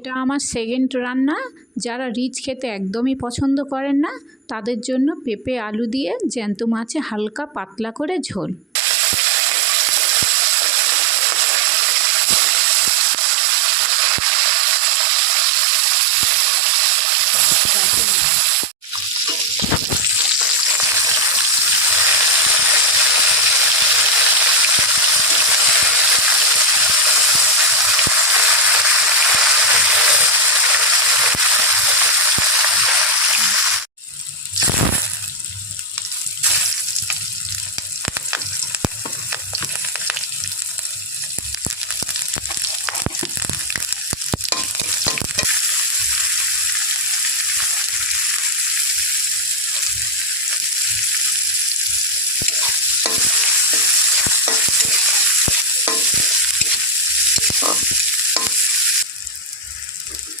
এটা আমার সেকেন্ড রান্না। যারা রিচ খেতে একদমই পছন্দ করেন না, তাদের জন্য পেঁপে আলু দিয়ে জ্যান্ত মাছে হালকা পাতলা করে ঝোল। you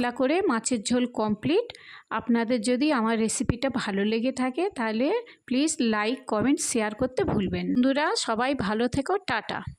পাতলা করে মাছের ঝোল কমপ্লিট আপনাদের যদি আমার রেসিপিটা ভালো লেগে থাকে, তাহলে প্লিজ লাইক কমেন্ট শেয়ার করতে ভুলবেন। বন্ধুরা, সবাই ভালো থেকো, টাটা।